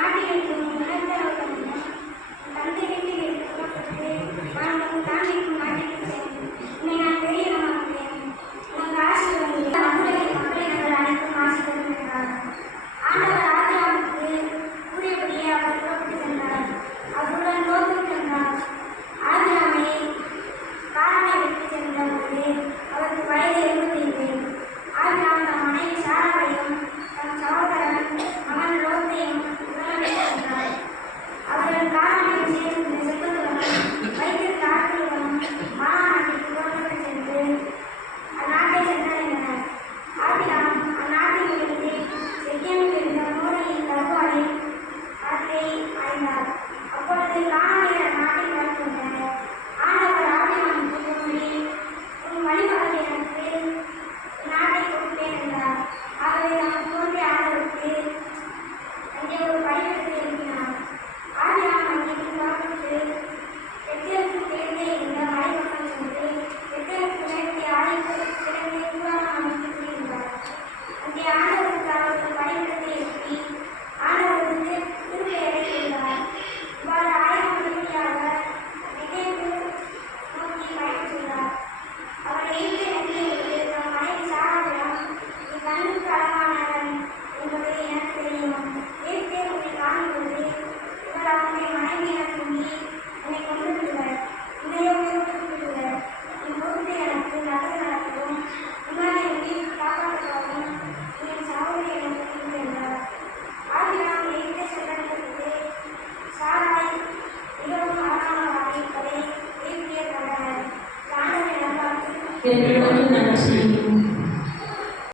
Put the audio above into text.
நாட்டிற்கு உணர்ந்தவர்களும் அங்கே They will never see you.